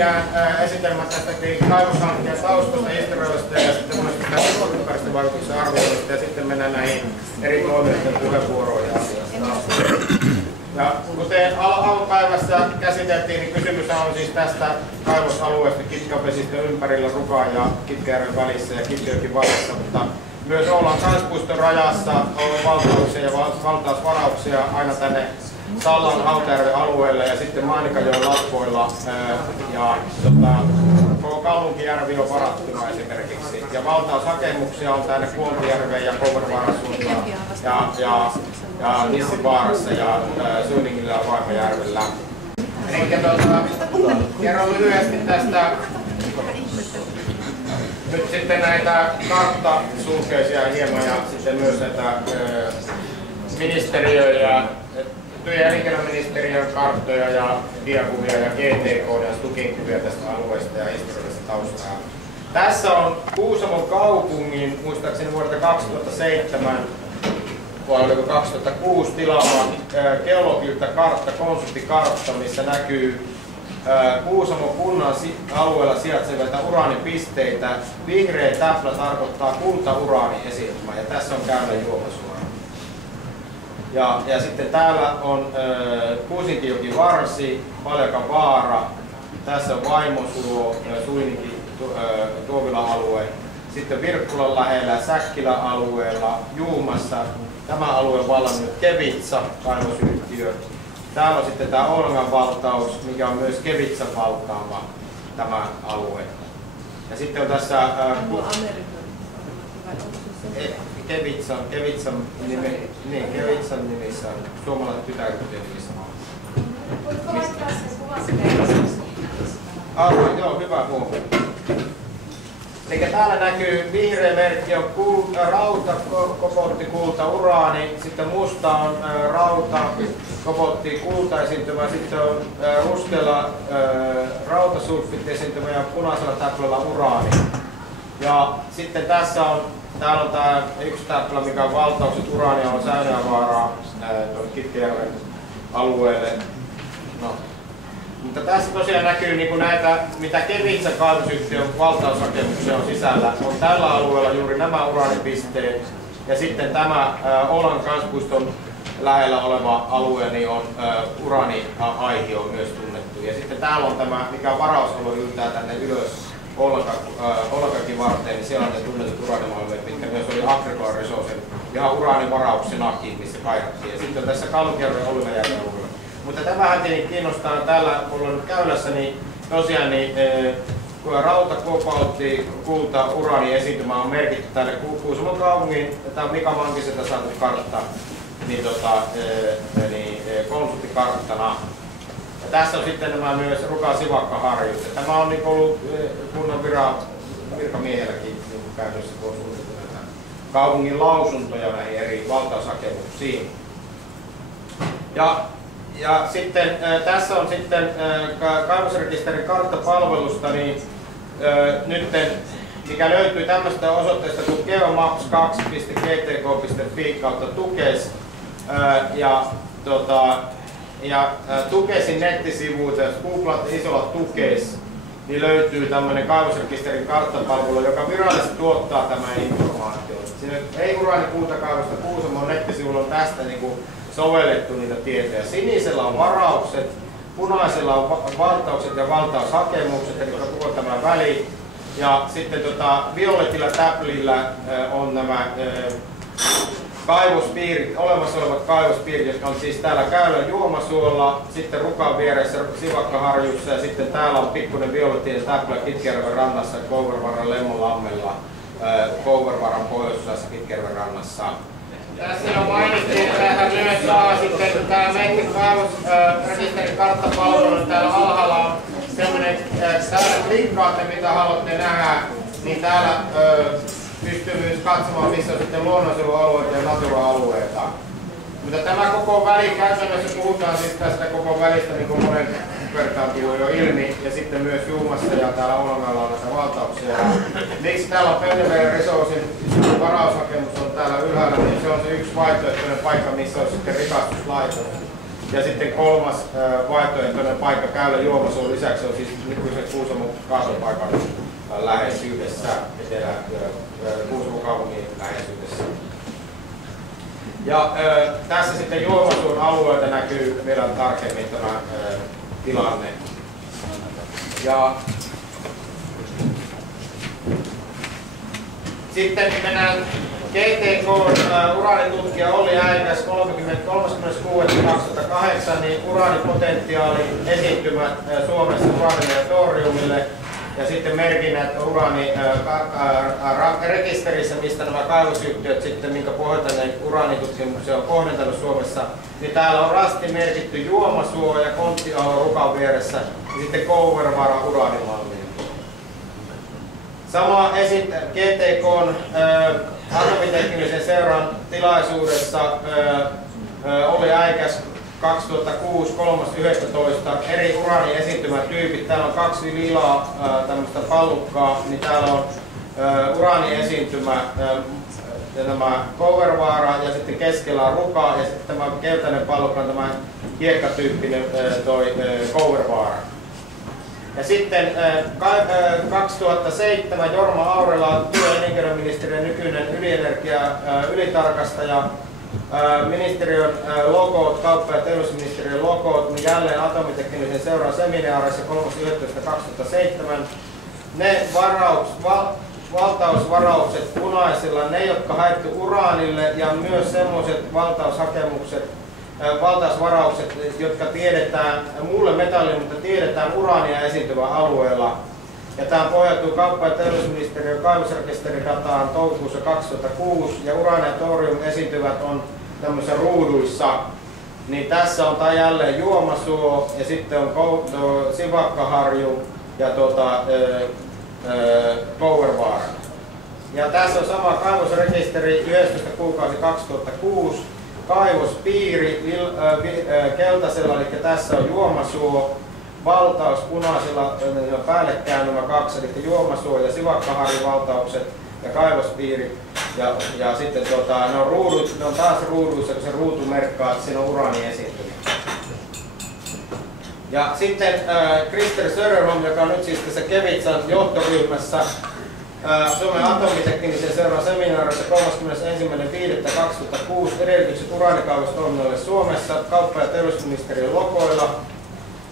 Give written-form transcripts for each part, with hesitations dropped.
lyhyen esitelmän tästä kaivoshankkeen taustasta, historiallisesta ja sitten monesti ympäristövaikutuksen arvioinnista ja sitten mennään näihin eri toimijoiden puheenvuoroihin asiasta. Ja kuten aamupäivässä käsiteltiin, niin kysymys on siis tästä kaivosalueesta Kitkavesistön ympärillä Rukan ja Kitkajärven välissä ja Kitkiökin välissä, mutta myös Oulan kansallispuiston rajassa on valtauksia ja valtausvarauksia aina tänne Sallan Hautajärven alueelle ja sitten Mainikajoen latvoilla ja Kallunkijärvi on varattuna esimerkiksi. Ja valtaushakemuksia on tänne Kuontijärveen ja Kouvervaaran suuntaan ja Nissinvaarassa ja Suuningilla ja Vaimajärvellä. Eli kerron lyhyesti tästä nyt sitten näitä karttasulkeisia hieman ja sitten myös näitä ministeriöjä ja työ- ja elinkeinoministeriön karttoja ja diakuvia ja GTK ja Stukin kuvia tästä alueesta ja historiallisesta taustaa. Tässä on Kuusamon kaupungin, muistaakseni vuodelta 2007 vai oliko 2006 tilaama geologilta kartta, konsulttikartta, missä näkyy Kuusamon kunnan alueella sijaitsevia uraanipisteitä. Vihreä täplä tarkoittaa kulta-uraaniesiintymä ja tässä on käyvä juomasuora. Ja sitten täällä on Kuusinkijoki varsi, Paljakan vaara, tässä on Vaimosuo, Suininki, Tuovila-alue, sitten Virkkulan lähellä, Säkkilän alueella, Juumassa, tämä alue on vallannut Kevitsa, kaivosyhtiö. Täällä on sitten tämä Olngan valtaus, mikä on myös Kevitsan valtaama tämä alue. Ja sitten on tässä Kevitsan nimissä on suomalaisen tytäryhtiön nimissä. Voitko laittaa sen kuvan? Joo, hyvä huomio. Eli täällä näkyy vihreä merkki on rauta, koboltti, kulta, uraani, sitten musta on rauta, koboltti, kulta esiintymä, sitten on ruskealla rautasulfitti esiintymä ja punaisella täplällä uraani. Ja sitten täällä on tämä yksi täplä, mikä on valtaukset uraania on Säynävaaraa tuonne Kitkajärven alueelle. No. Mutta tässä tosiaan näkyy niin kuin näitä, mitä Kevitsan kaivosyhtiön valtaushakemuksia on sisällä. On tällä alueella juuri nämä uraanipisteet ja sitten tämä Oulan kansallispuiston lähellä oleva alue niin on uraaniaihio on myös tunnettu. Ja sitten täällä on tämä, mikä varausalue yltää tänne ylös Ollakakin varteen, niin siellä on ne tunnetut uraanimalmeet, mitkä myös oli Agrikolan Resourcen ihan uraanivarauksenakin, missä kaivattiin. Ja sitten on tässä Kallunkijärven Olymajärven alueella. Mutta tämähän tietenkin kiinnostaa täällä, kun ollaan nyt käylässä, niin tosiaan niin, rauta, koboltti, kulta, uraani esiintymä on merkitty tänne Kuusamon kaupungin, tämä on Mika Mankiselta saatu kartta, niin, konsulttikarttana. Ja tässä on sitten nämä myös Rukan sivakkaharjut. Tämä on niin ollut kunnan virkamiehelläkin niin käytössä, kun on suunniteltu näitä kaupungin lausuntoja näihin eri valtaushakemuksiin. Ja sitten tässä on sitten kaivosrekisterin karttapalvelusta, niin nytten, mikä löytyy tämmöistä osoitteesta kuin geomaps2.gtk.fi kautta tukes ja Tukesin nettisivuilta, jos googlaatte isolla tukes, niin löytyy tämmöinen kaivosrekisterin karttapalvelu, joka virallisesti tuottaa tämän informaation. Siinä ei uraanikultakaivosta Kuusamon nettisivulla on tästä niin kuin sovellettu niitä tietoja. Sinisellä on varaukset, punaisella on valtaukset ja valtaushakemukset, eli koko tämä väli. Ja sitten violetilla täplillä on nämä kaivospiirit, olemassa olevat kaivospiirit, jotka on siis täällä Käylän Juomasuolla, sitten Rukan vieressä Sivakkaharjussa ja sitten täällä on pikkuinen violettinen täplä Kitkajärven rannassa Kouvervaaran Lemmolammella, Kouvervaaran pohjoisosassa Kitkajärven rannassa. Tässä on mainittiin, että tähän myös saa sitten tämä meidän kaivosrekisterin karttapalvelu. Täällä alhaalla on sellainen, täällä klikkaatte mitä haluatte nähdä, niin täällä pystyy myös katsomaan missä on sitten luonnonsuojelualueita ja natura-alueita. Mutta tämä koko väli, käytännössä puhutaan siis tästä koko välistä niin kuin monen vertaan tullut jo ilmi, ja sitten myös Juumassa ja täällä Oulangalla on näitä valtauksia. Miksi täällä on Penneveer Resourcen varaushakemus on täällä ylhäällä, niin se on se yksi vaihtoehtoinen paikka, missä on sitten rikastuslaitos. Ja sitten kolmas vaihtoehtoinen paikka käydä juomasuun lisäksi on siis nykyisen Kuusamon kaasupaikan läheisyydessä, Kuusamon kaupungin läheisyydessä. Ja tässä sitten juomasuun alueelta näkyy vielä tarkemmin tämä tilanne. Ja sitten mennään GTK uraanitutkija Olli Äikäs 30.6.2008 niin uraanipotentiaali esiintymät Suomessa uraanille ja toriumille ja sitten merkinnät uraanirekisterissä, mistä nämä kaivosyhtiöt sitten, minkä pohjalta ne uraanitutkimuksia on kohdentanut Suomessa, niin täällä on rasti merkitty Juomasuo ja Konttiaho Rukan vieressä ja sitten Kouvervaara uraanimalmiin. Sama GTK:n atomiteknillisen seuran tilaisuudessa Olli Äikäs 2006 3.11. eri uraaniesiintymätyypit. Täällä on 2 lilaa tämmöistä pallukkaa, niin täällä on uraaniesiintymä ja tämä Kouvervaara ja sitten keskellä on Ruka ja sitten tämä keltainen pallukka on tämä hiekkatyyppinen toi Kouvervaara. Ja sitten 2007 Jorma Aurela, työ- ja elinkeinoministeriön nykyinen ylienergia ylitarkastaja, ministeriön logot, kauppa- ja teollisuusministeriön logot, niin jälleen atomiteknillisen seuran seminaarissa 3.11.2007. Ne valtausvaraukset punaisilla, ne jotka haettu uraanille ja myös semmoiset valtausvaraukset, jotka tiedetään muulle metallille, mutta tiedetään uraania esiintyvän alueella. Ja tämä pohjautuu kauppa- ja teollisuusministeriön kaivosrekisteridataan toukokuussa 2006 ja uraani ja torium esiintyvät on tämmöisissä ruuduissa. Niin tässä on tää jälleen Juomasuo ja sitten on Sivakkaharju ja Kouvervaara. Ja tässä on sama kaivosrekisteri 11. kuukausi 2006. Kaivospiiri keltaisella, eli tässä on Juomasuo, valtaus punaisella päällekkäin nämä 2, eli Juomasuo ja Sivakkaharjun valtaukset ja kaivospiiri. Ja sitten ne on ruudut, ne on taas ruuduissa, kun se ruutu merkkaa, että siinä on uraani esiintynyt. Ja sitten Christer Söderholm, joka on nyt siis tässä Kevitsan johtoryhmässä, Suomen atomiteknillisen seuran seminaarissa 31.5.2006 edellytykset uraanikaivostoiminnalle Suomessa kauppa- ja teollisuusministeriön logoilla.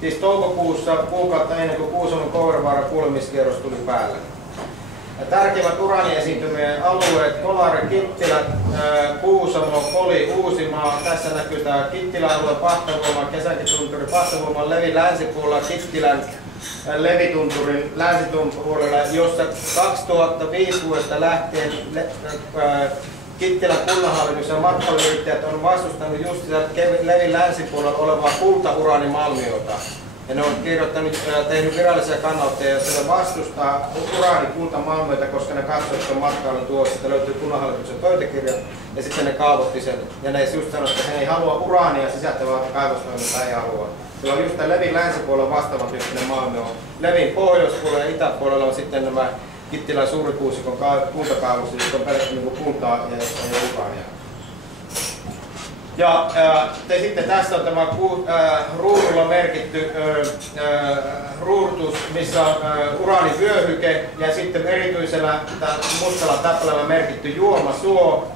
Siis toukokuussa kuukautta ennen kuin Kuusamon Kouvervaaran kuulemiskierros tuli päälle. Ja tärkeimmät uraaniesiintymien alueet, Kolari, Kittilä, Kuusamo, Koli, Uusimaa. Tässä näkyy tämä Kittilä-alue, Pahtavuoman, Kesäkitunturi, Pahtavuoman levi länsipuolella, Kittilän levitunturin länsitunturilla, jossa 2005 vuodesta lähtien Kittilän kunnanhallitus ja matkailuyrittäjät on vastustanut just sitä levin länsipuolella olevaa kultauraanimalmiota. Ja ne on tehnyt virallisia kannanottoja, joissa ne vastustaa uraanikultamalmioita, koska ne katsoivat, että matkailun tuossa, että löytyy kunnanhallituksen pöytäkirja ja sitten ne kaavoitti sen. Ja ne just sanoivat, että he ei halua uraania sisältävää kaivostoimintaa, ei halua. Sillä on just tämä levin länsipuolella vastaavan tyyppinen malmio. Levin pohjoispuolella ja itäpuolella on sitten nämä Kittilän Suurikuusikon kultakaivokset, jotka on pelkästään kultaa ja uraania. Ja sitten tässä on tämä ruudulla merkitty ruudutus, missä on uraanivyöhyke ja sitten erityisellä mustalla täplällä merkitty Juomasuo.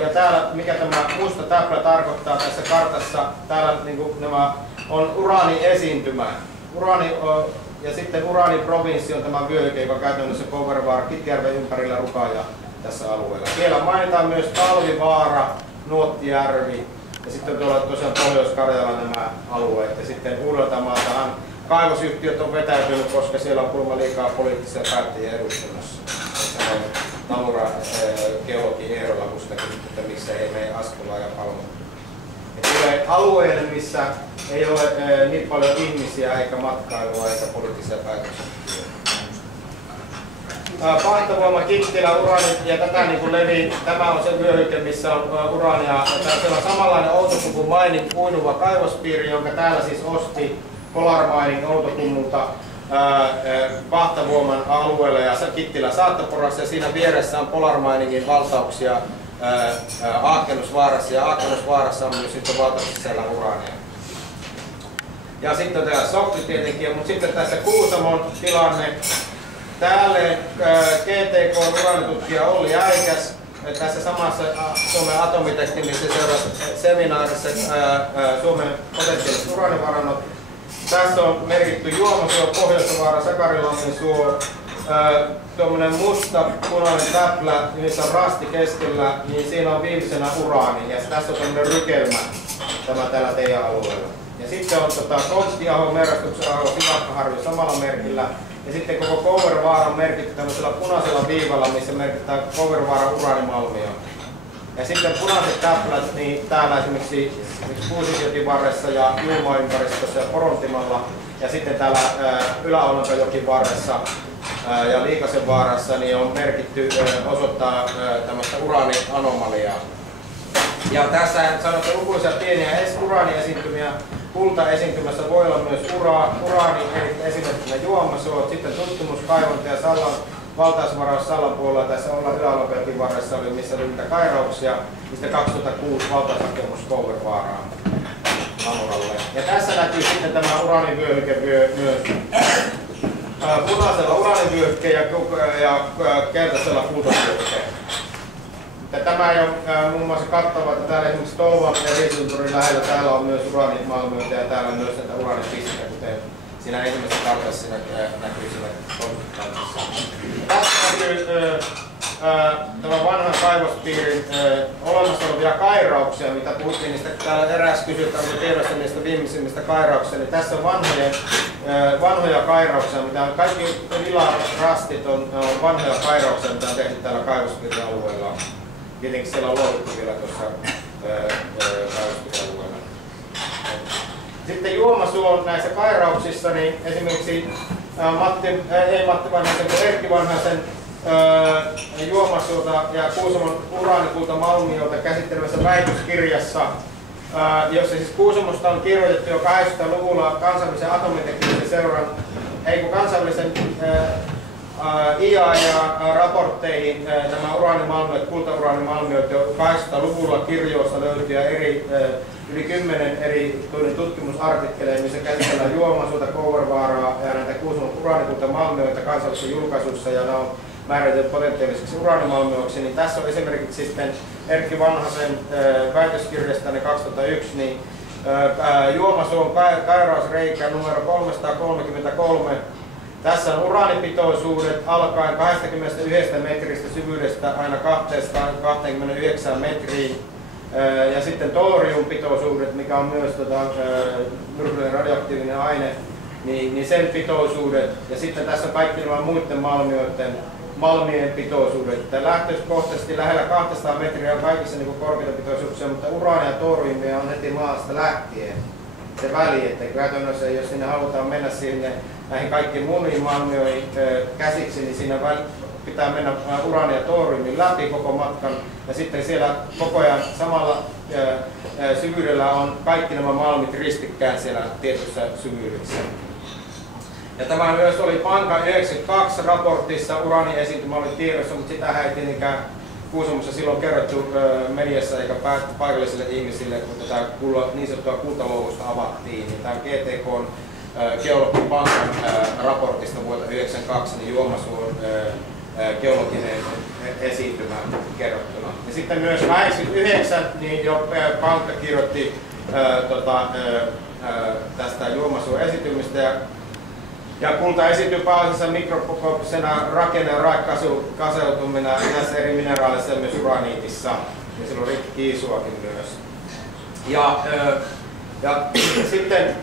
Ja täällä, mikä tämä musta täplä tarkoittaa tässä kartassa, täällä niin nämä on uraaniesiintymä. Ja sitten uraaniprovinssi on tämä vyöhyke, joka on käytännössä Kouvervaara, Kitjärven ympärillä Rukaja tässä alueella. Siellä mainitaan myös Talvivaara, Nuottijärvi ja sitten on tuolla tosiaan Pohjois-Karjala nämä alueet. Ja sitten Uudeltamaaltahan kaivosyhtiöt on vetäytynyt, koska siellä on kuulemma liikaa poliittisia päättäjiä eduskunnassa. Namura geologi Eerola mustakin, että missä ei mene Askola ja Palmo. Tulee alueelle, missä ei ole niin paljon ihmisiä eikä matkailua eikä poliittisia päätöksiä. Pahtavuoma, Kittilä, uraani ja tätä niin kuin levi, tämä on se vyöhyke, missä on uraania. Siellä on samanlainen Outokumpu Mining uinuva kaivospiiri, jonka täällä siis osti Polar Mining Outokummulta Pahtavuoman alueella ja Kittilä Saattoporassa, ja siinä vieressä on Polar Miningin valtauksia Aakkennusvaarassa, ja Aakkennusvaarassa on myös sitten valtaussisällä uraania. Ja sitten on täällä Sokli tietenkin, mutta sitten tässä Kuusamon tilanne. Täällä GTK-uraanitutkija Olli Äikäs tässä samassa Suomen atomiteknisessä seminaarissa Suomen potentiaaliset uraanivarannot. Tässä on merkitty Juomasuo, Pohjois-Vaara, Sakarilammin suo, tuommoinen musta punainen täplä, missä on rasti keskellä, niin siinä on viimeisenä uraani. Ja tässä on tämmöinen rykelmä tämä täällä teidän alueella. Ja sitten on Konttiaho, Merastuksen Aho, Sivakkaharju samalla merkillä. Ja sitten koko Kouverovaara on merkitty tämmöisellä punaisella viivalla, missä merkitään Kouverovaaran uraanimalmia. Ja sitten punaiset täplät, niin täällä esimerkiksi Kuusikjokin varressa ja Julma-ympäristössä ja Porontimalla. Ja sitten täällä Ylä-Olankajokin varressa ja Liikasen vaarassa niin on merkitty osoittaa tämmöistä uraanianomaliaa. Ja tässä sanotaan lukuisia pieniä uraaniesiintymiä. Kultaesiintymässä voi olla myös uraani, eli esimerkkinä Juomasuo, sitten tutkimuskaivonta ja Sallan valtausvaraus Sallan puolella. Tässä ollaan Ylä-Lopetin varressa, missä oli niitä kairauksia, mistä 2006 valtaushakemus Kouverovaaraan Amuralle. Ja tässä näkyy sitten tämä uraanivyöhyke myös. Punaisella uraanivyöhykke ja keltaisella kultavyöhykke. Tämä ei ole muun muassa kattava, että täällä esimerkiksi Touvan ja Riisunturin lähellä täällä on myös uraanimalmioita ja täällä on myös näitä uraanipisteitä, kuten siinä ensimmäisessä kartassa näkyy siinä kontaktissa. Tässä näkyy tämän vanhan kaivospiirin olemassa olevia kairauksia, mitä puhuttiin niistä täällä eräs kysytään tiedossa niistä viimeisimmistä kairauksista. Niin tässä on vanhoja kairauksia, mitä kaikki vilarastit on vanhoja kairauksia, mitä on tehty täällä kaivospiirin alueella. Tietenkin siellä on luovuttu vielä tuossa kaivospiirialueella. Sitten Juomasuon näissä kairauksissa, niin esimerkiksi Matti Vanhasen kuin Erkki Vanhasen Juomasuota ja Kuusamon uraanikultamalmiota käsittelevässä väitöskirjassa, jossa siis Kuusamosta on kirjoitettu jo 80-luvulla kansainvälisen atomiteknisen seuran, kansainvälisen IAEA-raportteihin nämä uraanimalmiot, kultauraanimalmiot jo 80-luvulla kirjoissa löytyy yli 10 eri tutkimusartikkeleja, missä käsitellään Juomasuota, Kouverovaaraa ja näitä Kuusamon uraanikultamalmioita kansallisissa julkaisuissa ja nämä on määritelty potentiaalisiksi uraanimalmioiksi. Niin tässä on esimerkiksi sitten Erkki Vanhasen väitöskirjasta 2001, niin Juomasuon kairausreikä numero 333. Tässä on uraanipitoisuudet alkaen 21 metristä syvyydestä aina 229 metriin. Ja sitten toriumpitoisuudet, mikä on myös myrkyllinen radioaktiivinen aine, niin sen pitoisuudet. Ja sitten tässä on kaikki nämä muiden malmien pitoisuudet. Lähtökohtaisesti lähellä 200 metriä on kaikissa niin korkeita pitoisuuksia, mutta uraania ja toriumia on heti maasta lähtien se väli, että käytännössä jos sinne halutaan mennä näihin kaikkiin muihin malmioihin käsiksi, niin siinä pitää mennä uraani ja toriumin läpi koko matkan ja sitten siellä koko ajan samalla syvyydellä on kaikki nämä malmit ristikkäin siellä tietyssä syvyydessä. Ja tämä myös oli Panka 92 raportissa, uraaniesiintymä oli tiedossa, mutta sitä ei tietenkään Kuusamossa silloin kerrottu mediassa eikä paikallisille ihmisille, kun tätä niin sanottua kultaloukusta avattiin. Niin tämä GTK:n geologin Pankan raportista vuodelta 1992, niin Juomasuon geologinen esiintymä kerrottuna. Ja sitten myös 1989 niin jo Pankka kirjoitti tästä Juomasuon esiintymistä ja kulta esiintyy pääasiassa mikroskooppisena rakenne- ja kaseutumina näissä eri mineraaleissa ja myös uraniitissa. Ja sillä on rikkikiisuakin myös. Ja sitten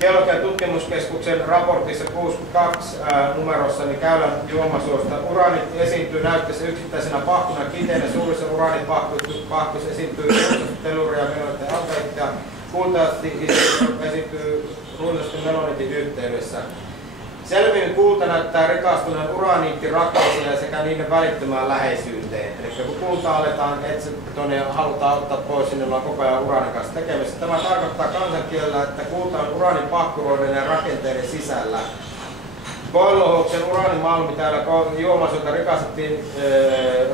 Geologian tutkimuskeskuksen raportissa 62 numerossa niin Käylän Juomasuosta uraanit esiintyy näytteessä yksittäisenä pahkuna kiteenä. Suurissa uraanipahkuissa esiintyy teluria, melonit ja alkaiit ja kultaasti esiintyy runsaasti melonitin yhteydessä. Selvin kulta näyttää rikastuneen uraaniittirakeille sekä niiden välittömään läheisyyteen. Eli kun kulta aletaan etsiä ja halutaan ottaa pois, niin ollaan koko ajan uraanin kanssa tekemistä. Tämä tarkoittaa kansankielellä, että kulta on uraanin pakkuroiden ja rakenteiden sisällä. Koilohoksen uraanimalmi täällä Juomasuota rikastettiin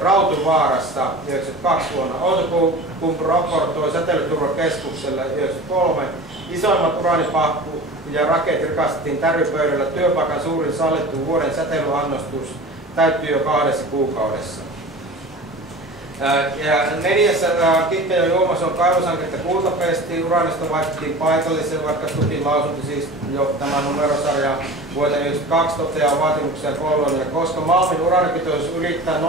Rautuvaarassa 1992 vuonna. Outokumpu raportoi Säteilyturvakeskukselle 1993. Isoimmat uraanipahkut ja rakeet rikastettiin tärypöydällä. Työpaikan suurin sallittu vuoden säteilyannostus täyttyi jo 2 kuukaudessa. Ja 4. Kittilän juomason kaivoshanketta kultapestiin. Uraanista vaihdettiin paikalliselle, vaikka Stukin lausunto siis jo tämä numerosarja vuoteen 1992 toteaa vaatimuksia kolonille. Koska malmin uraanipitoisuus ylittää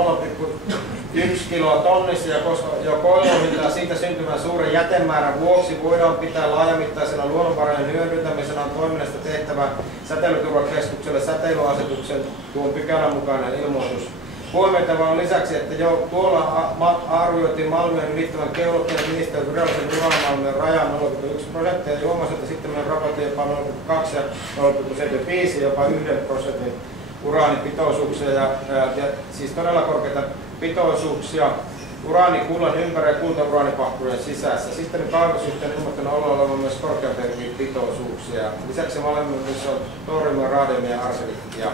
0,1 kiloa tonnissa ja koska jo kolonilta siitä syntymän suuren jätemäärän vuoksi voidaan pitää laajamittaisena luonnonvarojen hyödyntämisenä on toiminnasta tehtävä Säteilyturvakeskukselle säteilyasetuksen tuon pykälän mukainen ilmoitus. Huomioitava on lisäksi, että jo tuolla arvioitiin malmien ylittävän geologian ministeriön virallisen uraanimalmien rajan 0,1% ja juomaselta sitten meidän raportti jopa 0,2 ja 0,75 jopa 1% uraanipitoisuuksia ja siis todella korkeita pitoisuuksia uraanikullan ympäri ja kultauraanipahkujen sisässä. Sitten kaivosyhtiön ilmoittanut olevan myös korkeampia pitoisuuksia. Lisäksi molemmissa on toriumia, radiumia ja arsenikkia.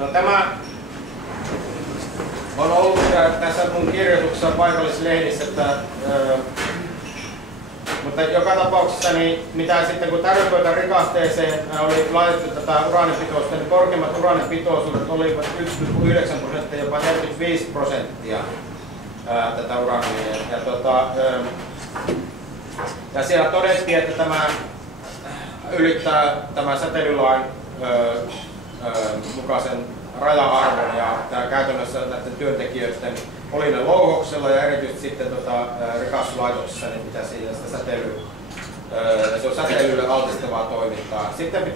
No, tämä on ollut tässä mun kirjoituksessa paikallislehdissä, mutta joka tapauksessa niin mitä sitten kun tärypöytän rikasteeseen oli laitettu tätä uraanipitoisuutta, niin korkeimmat uraanipitoisuudet olivat 1,9%, jopa 45% tätä uraania. Ja siellä todettiin, että tämä ylittää tämän säteilylain mukaisen raja-arvon ja tämä käytännössä näiden työntekijöiden oli ne louhoksella ja erityisesti sitten rikastuslaitoksessa niin pitää sitä se on säteilylle altistavaa toimintaa. Sitten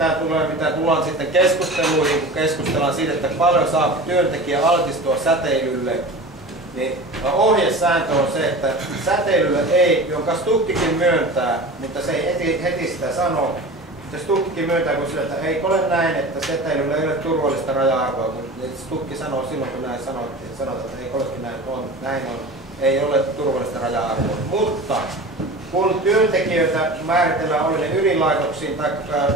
tullaan sitten keskusteluihin, kun keskustellaan siitä, että paljon saa työntekijä altistua säteilylle, niin ohjesääntö on se, että säteilylle ei, jonka Stukkikin myöntää, mutta se ei heti sitä sano. Stukki myöntää kun sillä, että ei ole näin, että säteilyllä ei ole turvallista raja-arvoa, kun Stukki sanoo silloin, kun näin sanotaan, että ei olekin näin on, ei ole turvallista raja-arvoa. Mutta kun työntekijöitä määritellään oli ne ydinlaitoksiin tai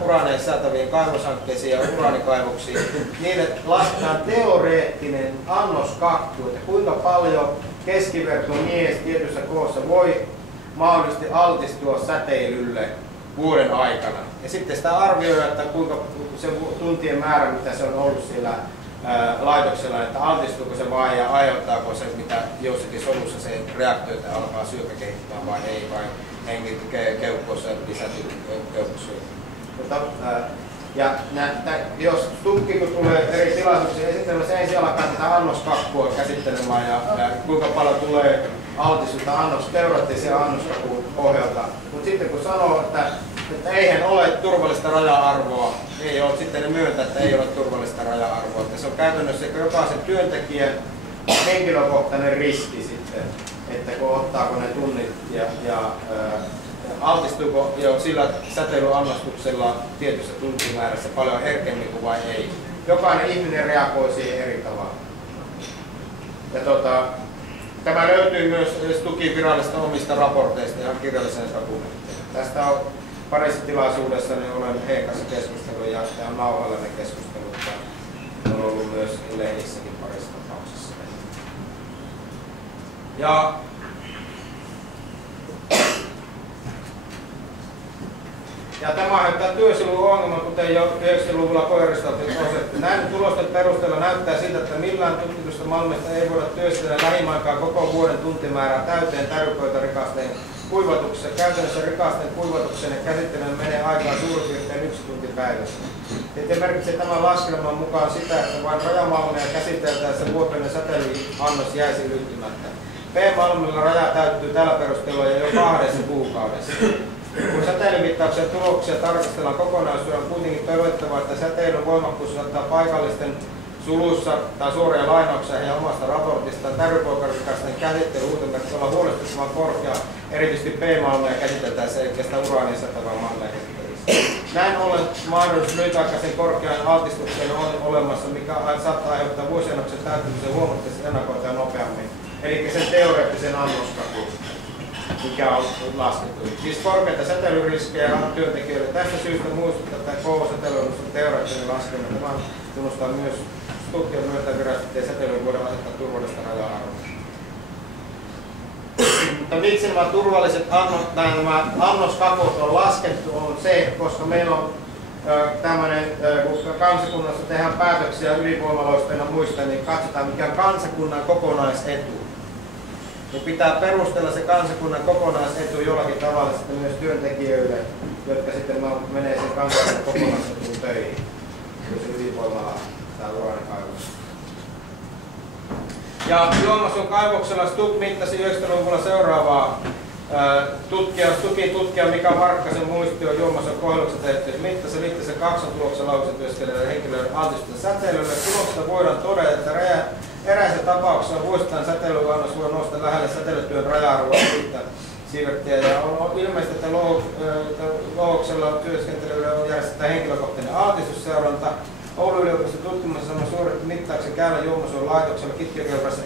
uraaneja sisältäviin kaivoshankkeisiin ja uraanikaivoksiin, niille lasketaan teoreettinen annoskakku, että kuinka paljon keskivertomies tietyssä koossa voi mahdollisesti altistua säteilylle vuoden aikana. Ja sitten sitä arvioidaan, että kuinka se tuntien määrä, mitä se on ollut sillä laitoksella, että altistuuko se vai ja aiheuttaako se, mitä jossakin solussa se reaktioita alkaa syöpä kehittää vai ei, vai keuhkoissa lisätyy keuhkosyöpä. Jos Stukki kun tulee eri tilaisuuksiin esittelemään, se ensin alkaa tätä annoskakkua käsittelemään ja kuinka paljon tulee altistusta teoreettisia annoskakun pohjalta. Mutta sitten kun sanoo, että eihän ole turvallista raja-arvoa, ei ole, sitten ne myöntää, että ei ole turvallista raja-arvoa. Että se on käytännössä jokaisen työntekijän henkilökohtainen riski sitten, että kun ottaako ne tunnit ja altistuuko jo sillä säteilyannostuksella tietyssä tuntimäärässä paljon herkemmin kuin vai ei. Jokainen ihminen reagoi siihen eri tavalla. Ja tämä löytyy myös Stukin virallisista omista raporteista ihan kirjallisena dokumentteina. Tästä on parissa tilaisuudessa niin olen heidän kanssa keskustellut ja tämä on nauhalla ne keskustelut. On ollut myös lehdissäkin parissa tapauksessa. Ja tämä aiheuttaa työsuojeluongelman, kuten jo 90-luvulla koiristoitiin osoitettu. Näiden tulosten perusteella näyttää siltä, että millään tutkitusta malmista ei voida työstellä lähimainkaan koko vuoden tuntimäärää täyteen tärypöytärikasteen kuivatuksessa. Käytännössä rikasteen kuivatuksen ja käsittelyyn menee aikaa suurin piirtein 1 tunti päivässä. Se merkitsee tämän laskelman mukaan sitä, että vain rajamalmeja käsiteltäessä vuotuinen säteilyannos jäisi ylittymättä. P-malmilla raja täyttyy tällä perusteella jo 2 kuukaudessa. Kun säteilymittauksen tuloksia tarkastellaan kokonaisuudessaan, on kuitenkin todettava, että säteilyn voimakkuus saattaa paikallisten suluissa tai suoria lainauksia ja omasta raportistaan tärypöytärikasten käsittely uutenmerkki olla huolestuttavan korkea, erityisesti P-malmeja käsiteltäessä eikä sitä uraania sisältävää malmeja käsiteltäessä. Näin ollen mahdollisuus lyhytaikaisen korkean altistuksen on olemassa, mikä saattaa aiheuttaa vuosiannoksen täyttymisen huomattavasti ennakoitua nopeammin, eli sen teoreettisen annoskakun, mikä on laskettu. Siis korkeita säteilyriskejä on työntekijöille. Tästä syystä muistuttaa, että KO-säteilyannus on teoreettinen laskelma. Tämä tunnustaa myös tutkijan myötä virastot ja säteilyyn voidaan asettaa turvallista raja-arvoa. Mutta miksi nämä turvalliset nämä annoskakot on laskettu on se, koska meillä on tämmöinen, kun kansakunnassa tehdään päätöksiä ydinvoimaloista ja muista, niin katsotaan mikä on kansakunnan kokonaisetu. Niin pitää perustella se kansakunnan kokonaisetu jollakin tavalla sitten myös työntekijöille, jotka sitten menee sen kansakunnan kokonaisetuun töihin, jos ydinvoimala tai uraanikaivos. Ja Juomasun kaivoksella Stubb mittasi 90-luvulla seuraavaa. Tutkija Mika Markkasen muistio Juomasun kohdelluksessa tehty mittasi liitteisen kakson tuloksella laukussa työskentelevän henkilöiden altistusta säteilylle. Tuloksesta voidaan todeta, että eräissä tapauksissa vuosittain säteilyannos voi nousta lähelle säteilytyön raja-arvoa siirrettiä. Ja on ilmeistä, että louhoksella työskenteleville on järjestetään henkilökohtainen altistusseuranta. Oulun yliopiston tutkimuksessa suoritti mittauksen Käylän Juomasun laitoksella Kittilä-Keurassa.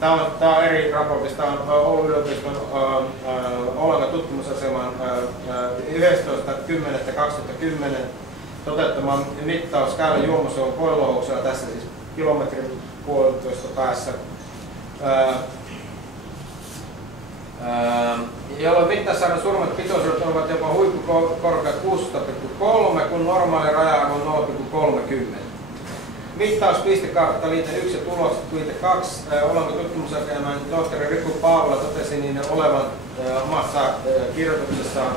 Tämä on eri raportista. Tämä on Oulun yliopiston Oulangan tutkimusaseman 11.10.2010 toteuttama mittaus Käylän Juomasun koelouhoksella tässä siis kilometrin puolitoista päässä. Jolloin mittaussarjan suurimmat pitoisuudet ovat jopa huippukorkeat 16,3, kun normaali raja-arvo on 0,30. Mittauspistekartta liite 1 ja tulokset liite 2. Oulangan tutkimusaseman tohtori Riku Paavola totesi niin olevan omassa kirjoituksessaan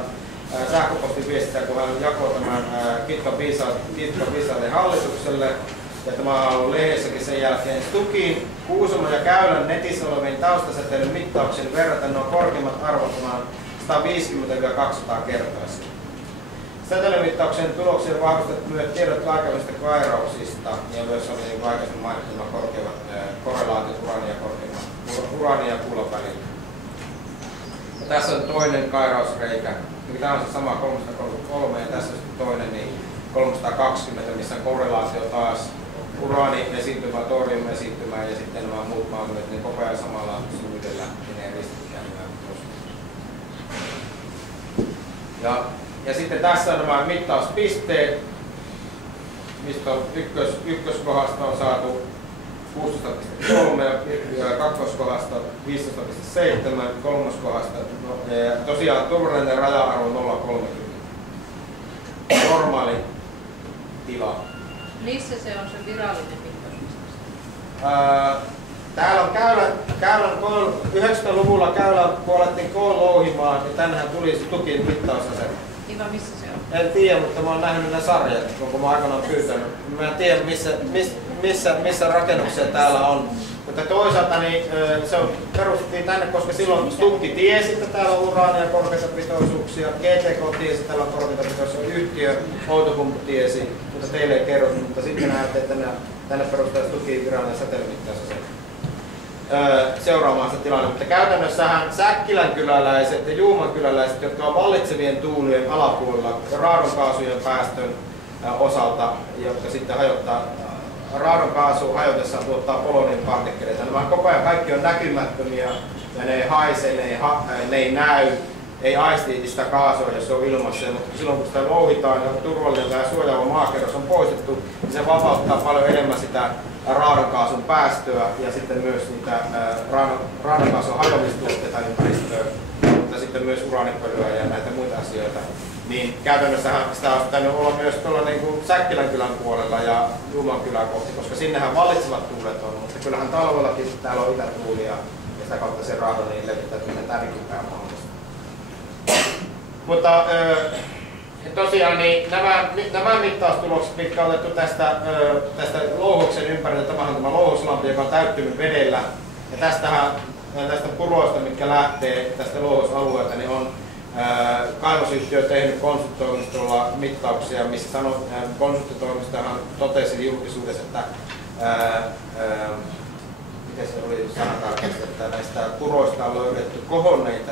sähköpostiviestistä, kun hän jakoi tämän Kitkan viisaalle hallitukselle. Ja tämä on ollut lehdessäkin sen jälkeen. Stukin, Kuusamon ja Käylän netissä olevien taustasäteilyn mittauksen verraten on korkeimmat arvot 150-200 kertaisia. Säteilymittauksen tuloksia vahvistettu myös tiedot aikaisemmista kairauksista ja myös oli niin aikaisemmin mainittu korkeimmat korrelaatiot uraania ja kuulan välillä. Ja tässä on toinen kairausreikä. Tämä on se sama 333 ja tässä on toinen niin 320, missä on korrelaatio taas uraani esiintymä, torium esiintymä ja sitten nämä muut magneetit niin koko ajan samalla syvyydellä menee ristikään. Ja sitten tässä on nämä mittauspisteet, mistä on ykköskohdasta on saatu 16,3 ja kakkoskohdasta 15,7, kolmoskohdasta ja tosiaan turvallinen raja-arvo 0,30. Normaali tila. Missä se on se virallinen mittaus? Täällä on Käylän 90-luvulla Käylän puolettiin K-louhimaan ja tännehän tuli Stukin mittausasema. Iva, missä se on? En tiedä, mutta mä oon nähnyt ne sarjat, kun mä aikanaan pyytänyt. Mä en tiedä missä rakennuksia täällä on. Mutta toisaalta niin, se perustettiin tänne, koska silloin Stukki tiesi, että täällä on uraania korkeita pitoisuuksia, GTK tiesi, että täällä on korkeita pitoisuuksia, yhtiö, Outokumpu tiesi, mutta teille ei kerrottu, mutta sitten näette, että tänne perustetaan Stukin virallinen säteilymittausasema seuraamaan sitä tilannetta. Mutta käytännössähän Säkkilän kyläläiset ja Juuman kyläläiset, jotka on vallitsevien tuulien alapuolella raadonkaasujen päästön osalta, jotka sitten hajottaa raadonkaasua hajotessaan tuottaa poloniumpartikkeleita. Nämä koko ajan kaikki on näkymättömiä ja ne ei haise, ne ei näy, ei aisti sitä kaasua, jos se on ilmassa. Mutta silloin kun sitä louhitaan ja turvallinen ja suojaava maakerros on poistettu, niin se vapauttaa paljon enemmän sitä raadonkaasun päästöä ja sitten myös niitä raadonkaasun hajoamistuotteita ympäristöön, mutta sitten myös uraanipölyä ja näitä muita asioita. Niin käytännössähän sitä olisi pitänyt olla myös tuolla niin kuin Säkkilän kylän puolella ja Juuman kylän kohti, koska sinnehän vallitsevat tuulet on, mutta kyllähän talvellakin täällä on itätuulia ja sitä kautta se raado niin levittäytyminen tännekin päin mahdollista. Mutta tosiaan niin nämä mittaustulokset, mitkä on otettu tästä louhoksen ympärillä, tämähän on tämä louhoslampi, joka on täyttynyt vedellä. Ja tästä puroista, mitkä lähtee tästä louhosalueelta, niin on kaivosyhtiö tehnyt konsulttitoimistolla mittauksia, missä konsulttitoimistohan totesi julkisuudessa, että miten se oli sanatarkasti, että näistä puroista on löydetty kohonneita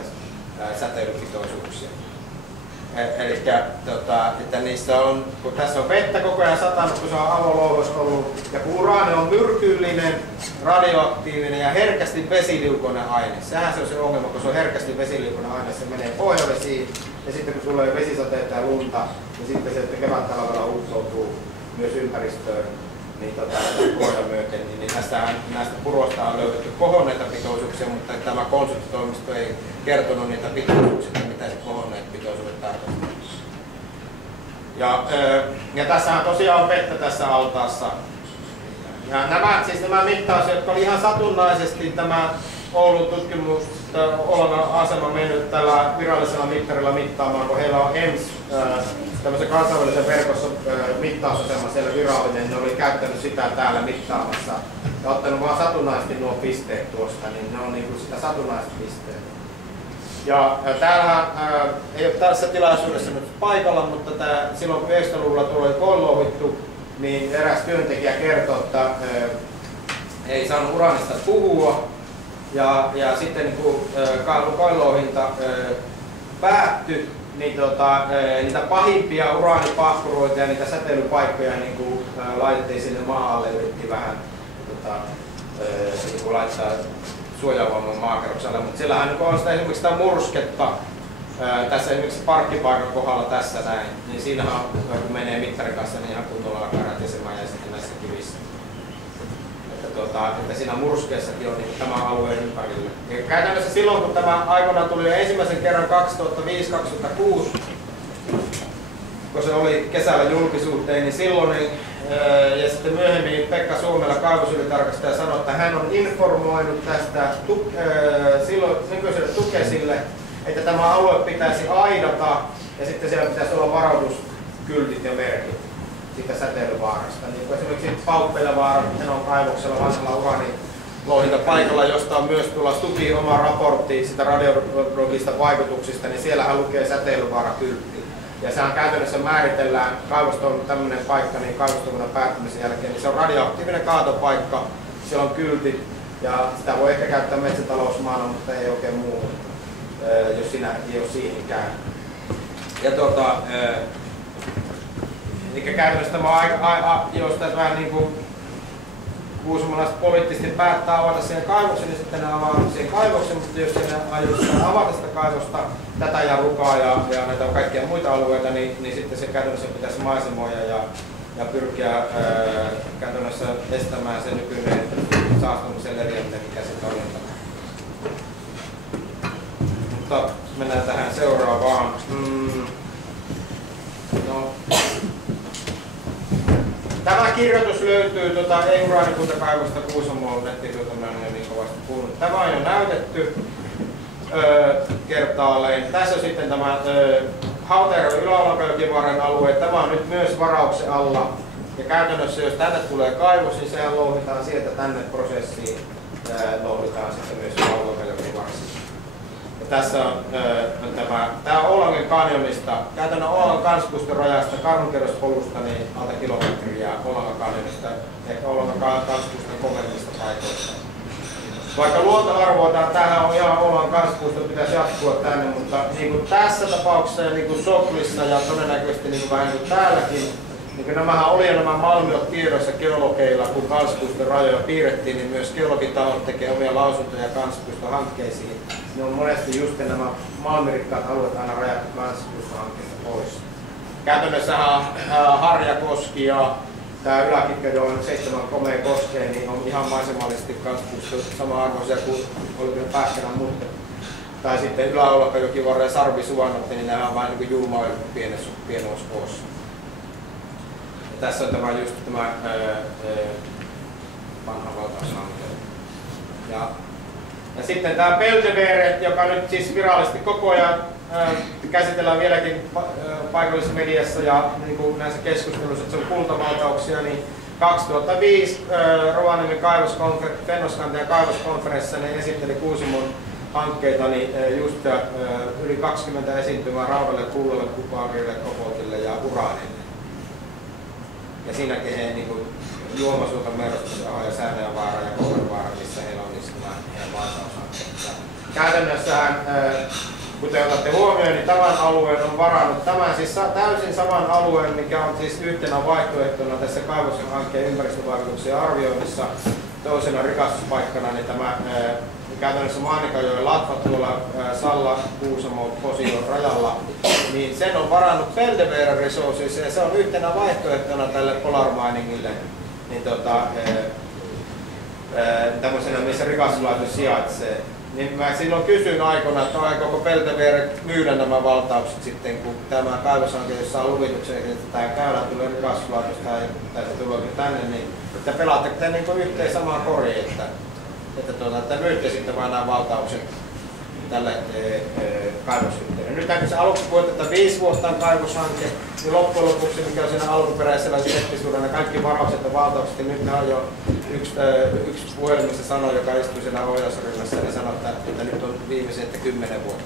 säteilypitoisuuksia. Eli että niissä on, kun tässä on vettä koko ajan satanut, kun se on avolouhos ollut, ja kun uraani on myrkyllinen, radioaktiivinen ja herkästi vesiliukoinen aine. Sehän se on se ongelma, kun se on herkästi vesiliukoinen aine, se menee pohjavesiin, ja sitten kun tulee vesisateita ja lunta, niin sitten se kevättalvella huuhtoutuu myös ympäristöön. niin puroja myöten, niin näistä puroista on löydetty kohonneita pitoisuuksia, mutta tämä konsulttitoimisto ei kertonut niitä pitoisuuksia, mitä se kohonneet pitoisuudet tarkoittaa. Ja tässähän tosiaan on vettä tässä altaassa. Ja nämä mittaukset, jotka oli ihan satunnaisesti tämä Oulun tutkimusta Oulangan asema mennyt tällä virallisella mittarilla mittaamaan, kun heillä on EMS, tämmöisen kansainvälisen verkossa mittausasema siellä virallinen, ne oli käyttänyt sitä täällä mittaamassa ja ottanut vaan satunnaisesti nuo pisteet tuosta, niin ne on niinku sitä satunnaista pisteet. Ja täällähän ei ole tässä tilaisuudessa nyt paikalla, mutta silloin kun 90-luvulla tuli koilouhittu, niin eräs työntekijä kertoi, että ei saanut uraanista puhua. Ja sitten kun koilouhinta päättyi, niin niitä pahimpia uraanipahkuroita ja niitä säteilypaikkoja niin laitettiin sinne maan alle, yritti vähän niin laittaa suojaavamman maakerrokselle, mutta siellähän on sitä esimerkiksi sitä mursketta tässä esimerkiksi parkkipaikan kohdalla tässä näin, niin siinähän kun menee mittarin kanssa niin ihan kunnolla alkaa rätisemään ja sitten näissä kivissä. Että siinä murskeessakin on niin tämän alueen ympärillä. Ja käytännössä silloin kun tämä aikoinaan tuli jo ensimmäisen kerran 2005-2006, kun se oli kesällä julkisuuteen, niin silloin ja sitten myöhemmin Pekka Suomela kaivosylitarkastaja sanoi, että hän on informoinut tästä silloin nykyiselle Tukesille, että tämä alue pitäisi aidata ja sitten siellä pitäisi olla varoituskyltit ja merkit siitä säteilyvaarasta. Niin kuin esimerkiksi Pauppelavaara on kaivoksella vanhalla uraanilouhintapaikalla, josta on myös tulla Stukin oma raportti sitä radiologisista vaikutuksista, niin siellähän lukee säteilyvaarakyltti. Ja sehän käytännössä määritellään, kaivosto on tämmöinen paikka, niin kaivostoiminnan päättymisen jälkeen, niin se on radioaktiivinen kaatopaikka, siellä on kyltit ja sitä voi ehkä käyttää metsätalousmaana, mutta ei oikein muuhun, jos siinä ei ole siihenkään. Ja eli käytännössä tämä on jos tätä vähän niin kuin kuusamalaiset poliittisesti päättää avata siihen kaivoksen, niin sitten ne avaa siihen kaivoksen, mutta jos ne aiotaan avata sitä kaivosta, tätä ja Rukaa ja näitä kaikkia muita alueita, niin sitten se käytännössä pitäisi maisemoida ja pyrkiä käytännössä estämään se nykyinen saastumisen leviäminen, mikä sitten on. Mutta mennään tähän seuraavaan. No. Tämä kirjoitus löytyy Ei-uraanikuntakaivosta Kuusamoon nettisivuilta, mä en ole niin kovasti puhunut. Tämä on jo näytetty kertaalleen. Tässä on sitten tämä Hautajärven Ylä-Olankajokivaaran alue. Tämä on nyt myös varauksen alla. Ja käytännössä jos tänne tulee kaivos, niin sehän louhitaan sieltä tänne prosessiin. Louhitaan sitten myös Ylä-Olankajokivaaran. Tässä on tämä Oulangan kanjonista, käytännön Oulangan kansallispuiston rajasta Karhunkerrospolusta niin alta kilometriä Oulangan kanjonista, ehkä Oulangan kansallispuiston kovemmista paikoista. Vaikka luontoarvoa tähän on ihan Oulangan kansallispuiston pitäisi jatkua tänne, mutta niin kuin tässä tapauksessa ja niin kuin Soklissa ja todennäköisesti niin kuin vähän niin kuin täälläkin, niin nämähän oli jo nämä malmiot tiedossa geologeilla, kun kansallispuiston rajoja piirrettiin, niin myös geologitahot tekee omia lausuntoja kansallispuiston hankkeisiin. Ne on monesti just nämä malmirikkaat alueet aina rajattu kansallispuiston hankkeesta pois. Käytännössähän Harjakoski ja tämä Ylä-Kitkäjoen 7 komea koskeen niin on ihan maisemallisesti kansallispuiston sama-arvoisia kuin oli Pähkänän muuten. Tai sitten Ylä-Olankajokivaaran ja Sarvi-Suvannotti, niin nämä on vain niin julma pienoissa koossa. Tässä on tämä just tämä vanha valtaushanke. Ja sitten tämä Peltevere, joka nyt siis virallisesti koko ajan käsitellään vieläkin paikallisessa mediassa ja niin kuin näissä keskusteluissa, että se on kultavaltauksia, niin 2005 Rovaniemen Fennoskanteen kaivoskonferenssissa ne esitteli Kuusamon hankkeita, niin just yli 20 esiintymää raudalle, kullalle, kupaarille, koboltille ja uraanille. Ja siinäkin he niin Juomasuuta, Merostusahoja ja Säännöjävaara ja Kourenvaara, missä heillä on niistä heidän valtaushankkeita. Käytännössähän, kuten otatte huomioon, niin tämän alueen on varannut tämän siis täysin saman alueen, mikä on siis yhtenä vaihtoehtona tässä kaivoshankkeen ympäristövaikutuksien arvioinnissa toisena rikastuspaikkana, niin tämä käytännössä Maanikajoen latva tuolla Salla, Kuusamo, Posion rajalla, niin sen on varannut Peltevere Resources ja se on yhtenä vaihtoehtona tälle Polar Miningille tämmöisenä, missä rikastuslaitos sijaitsee. Niin mä silloin kysyin aikoina, että aikooko Peltoveer myydä nämä valtaukset sitten, kun tämä kaivoshanke, jos saa luvituksen, että tämä käydä tulee rikastuslaitos tai se tulee tänne, niin että pelaatteko te niin yhteen samaan koriin, että myytte sitten vaan nämä valtaukset tälle kaivosyhtiölle. Nyt kun se aluksi puhuttiin, että 5 vuotta on kaivoshanke, niin loppujen lopuksi, mikä on siinä alkuperäisellä eppisuudella, kaikki varaukset ja valtaukset, niin nyt on jo yksi puhelimessa sanoi, joka istui siinä ohjausryhmässä, niin sanoi, että nyt on viimeiset 10 vuotta.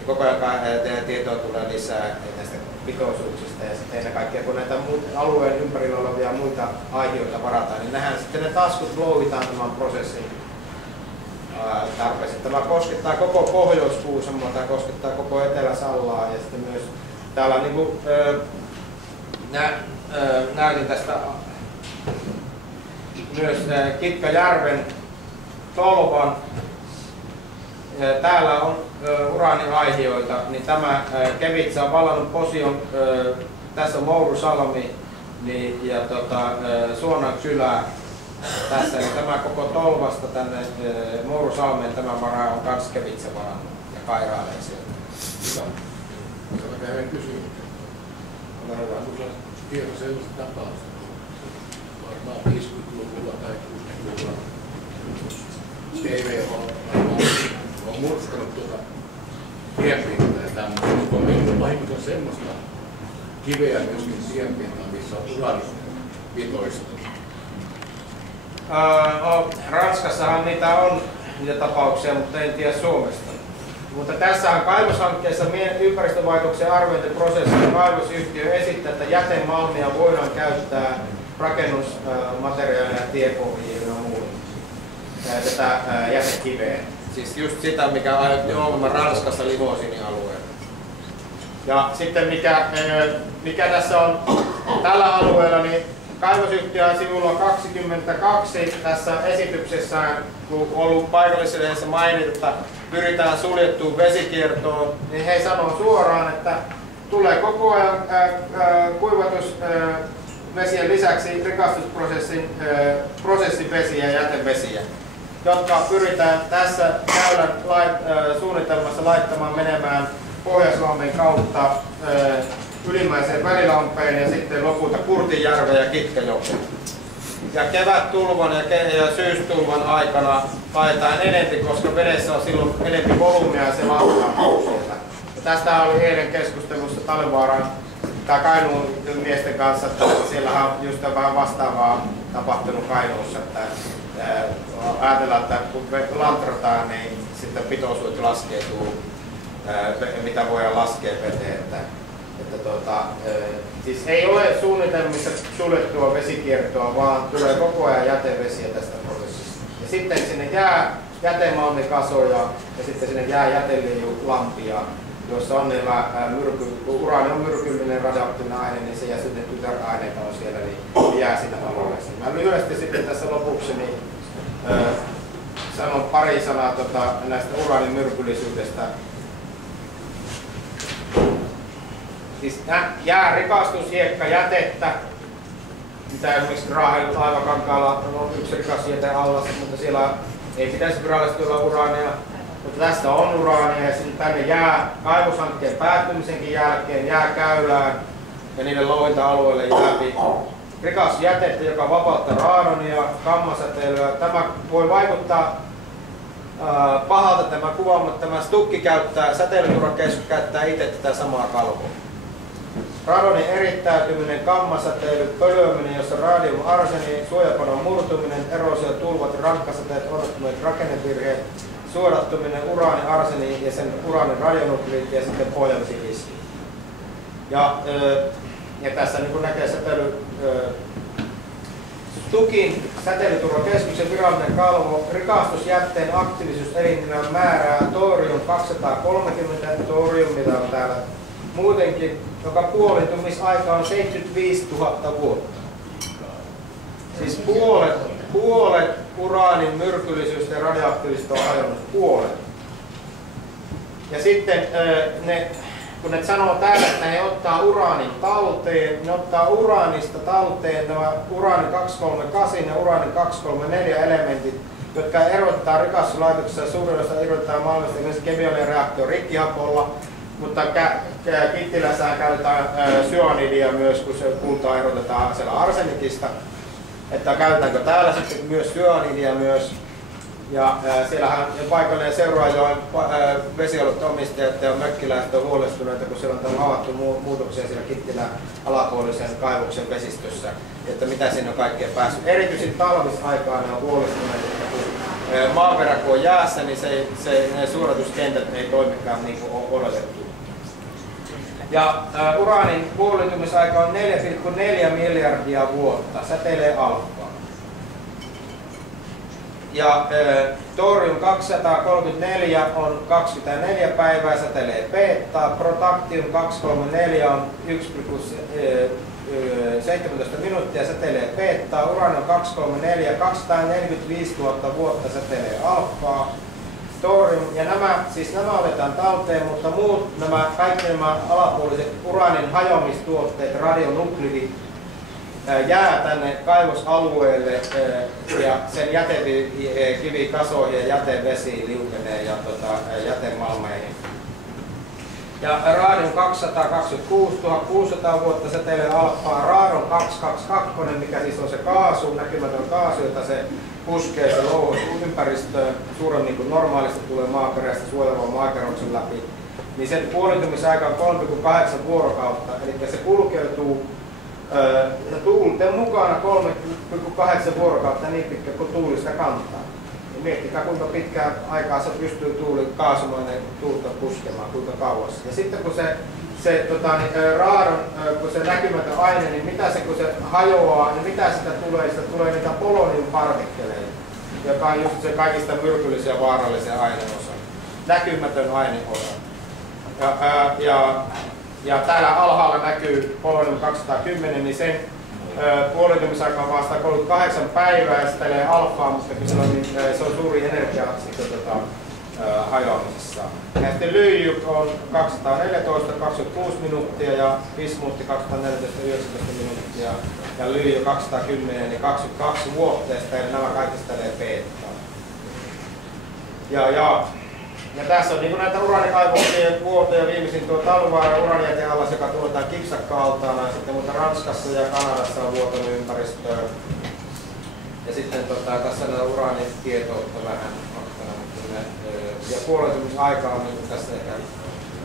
Ja koko ajan tietoa tulee lisää näistä pitoisuuksista ja sitten ennen kaikkea, kun näitä alueen ympärillä olevia muita aihioita varataan, niin nähdään sitten ne taskut louhitaan tämän prosessin tarpeeseen. Tämä koskettaa koko Pohjois-Kuusamoa, tämä koskettaa koko Etelä-Sallaa ja sitten myös täällä niin kuin, näytin tästä myös Kitkajärven Tolvan. Täällä on uraaniaihioita, niin tämä Kevitsa on vallannut posion, tässä on Mouru-Salmi niin, ja Suonan kylä tässä, niin tämä koko Tolvasta tänne Mouru-Salmeen tämä vara on kans Kevitsa varannut ja kairailee sieltä. Hyvä. Tämä käydään kysymyksen. Ole hyvä. Tiedän sellaista tapausta, varmaan 50-luvulla tai 60-luvulla TV on murskannut tienpintaa ja tämmöistä. On mennyt vahingossa semmoista kiveä myöskin tienpintaan, missä on uraanipitoista. Ranskassahan niitä on, niitä tapauksia, mutta en tiedä Suomesta. Mutta tässä kaivoshankkeessa ympäristövaikutuksen arviointiprosessissa kaivosyhtiö esittää, että jätemalmia voidaan käyttää rakennusmateriaalina ja tiepohjiin ja muuhun. Tätä jätekiveä. Siis just sitä, mikä aiheutti ongelman Ranskassa Livosinin alueella. Ja sitten mikä tässä on tällä alueella, niin kaivosyhtiö sivulla 22 tässä esityksessään, kun on ollut paikallisessa mainittu, että pyritään suljettuun vesikiertoon, niin he sanoo suoraan, että tulee koko ajan kuivatusvesien lisäksi rikastusprosessin prosessivesiä ja jätevesiä, jotka pyritään tässä väylän suunnitelmassa laittamaan menemään Pohjoislammen kautta ylimmäiseen Välilampeen ja sitten lopulta Kurtinjärven ja Kitkajokeen. Ja kevättulvan ja syystulvan aikana laitetaan enempi, koska vedessä on silloin enempi volyymia ja se lauttaa sieltä. Ja tästä oli eilen keskustelussa Talvivaaran tai Kainuun miesten kanssa, että siellä on just vähän vastaavaa tapahtunut Kainuussa, että ajatellaan, että kun lantrataan, niin sitten pitoisuudet laskeutuu, mitä voidaan laskea veteen. Siis ei ole suunnitelmissa suljettua vesikiertoa, vaan tulee koko ajan jätevesiä tästä prosessista. Ja sitten sinne jää jätemalmikasoja ja sitten sinne jää jäteliijulampia, joissa on niillä uraani on myrkyllinen radioaktiivinen aine, niin se ja sitten tytäraineita on siellä, niin jää sinne alueelle. Mä lyhyesti sitten tässä lopuksi niin, sanon pari sanaa näistä uraanin myrkyllisyydestä. Siis jäärikastushiekka jätettä, mitä esimerkiksi Raahen laivakankaalla on yksi rikasjäteallas, mutta siellä ei pitäisi virallisesti olla uraania. Mutta tästä on uraania ja sitten tänne jää kaivoshankkeen päättymisenkin jälkeen jää käylään ja niiden louhinta-alueelle jääpi rikasjätettä, joka vapauttaa raadonia, kammasäteilyä. Tämä voi vaikuttaa pahalta tämä kuva, mutta tämä Stukki käyttää, säteilyturvakeskus käyttää itse tätä samaa kalvoa. Radonin erittäytyminen, kammasäteily, pölyäminen, jossa radium, arseni, suojapanon murtuminen, erosio, tulvat, rankkasateet, odottuneet rakennevirheet, suodattuminen, uraani, arseni ja sen uraanin radionukliitti ja sitten pohjavesiriski. Ja tässä niin kuin näkee Stukin säteilyturvakeskuksen virallinen kalvo, rikastusjätteen aktiivisuuselinjän määrää torium 230, toriumilla on täällä muutenkin, joka puolittumisaika on 75 000 vuotta. Siis puolet uraanin myrkyllisyydestä ja radioaktiivista on hajonnut puolet. Ja sitten ne kun ne sanoo täällä, että ne ottaa uraanin talteen, ne ottaa uraanista talteen nämä uraani 238 ja uraani 234 elementit, jotka erottaa rikastuslaitoksessa suurin osa irrotetaan maailmasta esimerkiksi kemiallinen reaktio rikkihapolla, mutta Kittilässähän käytetään syanidia myös, kun se kultaa erotetaan siellä arsenikista. Että käytetäänkö täällä sitten myös syanidia myös. Ja siellähän paikallinen seuraajoen vesialueiden omistajat ja mökkiläiset on huolestuneita, kun siellä on havaittu muutoksia siellä Kittilän alapuolisen kaivoksen vesistössä, että mitä siinä on kaikkea päässyt. Erityisesti talvisaikaan on huolestuneita, että kun maaperä kun on jäässä, niin ne suoratuskentät ei toimikaan niin kuin on odotettu. Ja uraanin puolittumisaika on 4,4 miljardia vuotta, säteilee alfaa. Ja thorium 234 on 24 päivää, säteilee betaa. Protactium 234 on 1,17 minuuttia, säteilee betaa. Uranium 234 245 000 vuotta, säteilee alfaa. Thorium, ja nämä otetaan talteen, mutta muut kaikki nämä alapuoliset uraanin hajoamistuotteet, radionuklidit, jää tänne kaivosalueelle ja sen jätekivikasoihin ja jätevesiin liukenee ja jätemalmeihin. Ja radium 226 600 vuotta säteilee alfaa, radon 222, mikä siis on se kaasu, näkymätön kaasu, jota se puskee se louhos ympäristöön, suuren niin kuin normaalisti tulee maaperästä suojelevan maakerroksen läpi, niin sen puolittumisaika on 3,8 vuorokautta, eli se kulkeutuu ja tuulten mukana 3,8 vuorokautta niin pitkä kuin tuuli sitä kantaa. Ja miettikää kuinka pitkään aikaa se pystyy tuuli kaasumaan ja tuulta puskemaan, kuinka kauas. Ja sitten kun raadon, kun se näkymätön aine, niin mitä se kun se hajoaa, niin mitä sitä tulee? Sitä tulee niitä poloniumpartikkeleita, joka on just se kaikista myrkyllisiä vaarallisia aineosa. Näkymätön aineosa. Ja täällä alhaalla näkyy polonium 210, niin sen puolittumisaika on vasta 38 päivää ja sitä ei alfaa, mutta se on suuri energia hajoamisessa. Ja sitten lyijy on 214, 26 minuuttia ja bismuutti 214, 19 minuuttia ja lyijy 210, niin 22 vuotta ja nämä kaikki stelee beettaa. Ja tässä on niin näitä uraanikaivoksien vuotoja, viimeisin tuo Talvivaaran uraanijäteallas, joka tuotetaan kipsakka-altaana, mutta Ranskassa ja Kanadassa on vuotanut ympäristöön. Ja sitten tässä on uraanitietoutta vähän ottana, ja puolitumisaika on niin tässä ehkä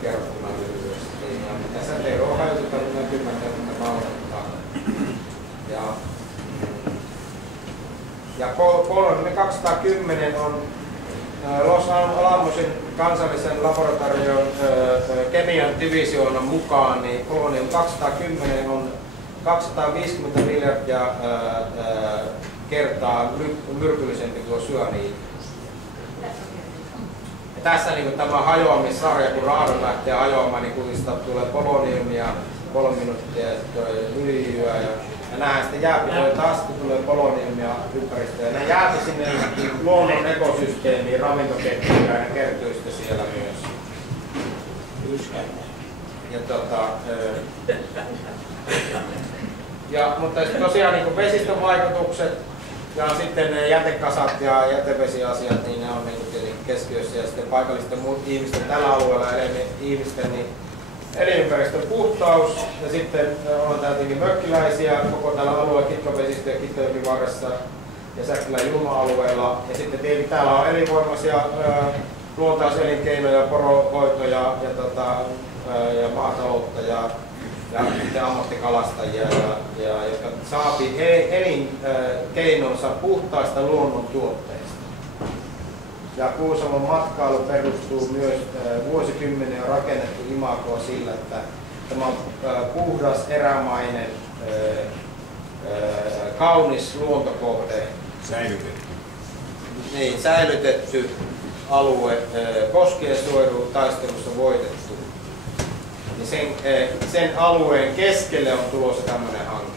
kerrottuna lyhyesti. Ja säteily on hajotettu noin 10 000 ja polonium 210 on Los Alamosin kansallisen laboratorion kemian divisioonan mukaan, niin polonium 210 on 250 miljardia kertaa myrkyllisempi kuin syaniidi. Ja tässä niin tämä hajoamissarja, kun raadon lähtee hajoamaan, niin kutista tulee poloniumia 3 minuuttia ja lyijyä. Ja nähdään sitten jääpitoja taas, kun tulee poloniumia ympäristöön. Ne jääpi sinne luonnon ekosysteemiin, ravintoketjuun ja ne kertyy sitten siellä myös. Mutta tosiaan niin vesistön vaikutukset ja sitten ne jätekasat ja jätevesiasiat, niin ne on niin tietenkin keskiössä. Ja sitten paikallisten ihmisten tällä alueella ihmisten niin elinympäristön puhtaus ja sitten on täältäkin mökkiläisiä koko tällä alueella Kitkavesistö ja Kitkajoki varressa ja Säkkilän Julma-alueella. Ja sitten tietenkin täällä on elinvoimaisia luontaiselinkeinoja, porohoitoja ja maataloutta ja sitten ammattikalastajia, jotka saapi elinkeinonsa puhtaista luonnontuotteista. Ja Kuusamon matkailu perustuu myös vuosikymmenen rakennettu imagoa sillä, että tämä on puhdas, erämainen, kaunis luontokohde. Säilytetty. Niin, säilytetty alue, koskiensuojelu taistelussa voitettu. Niin sen alueen keskelle on tulossa tämmöinen hanke.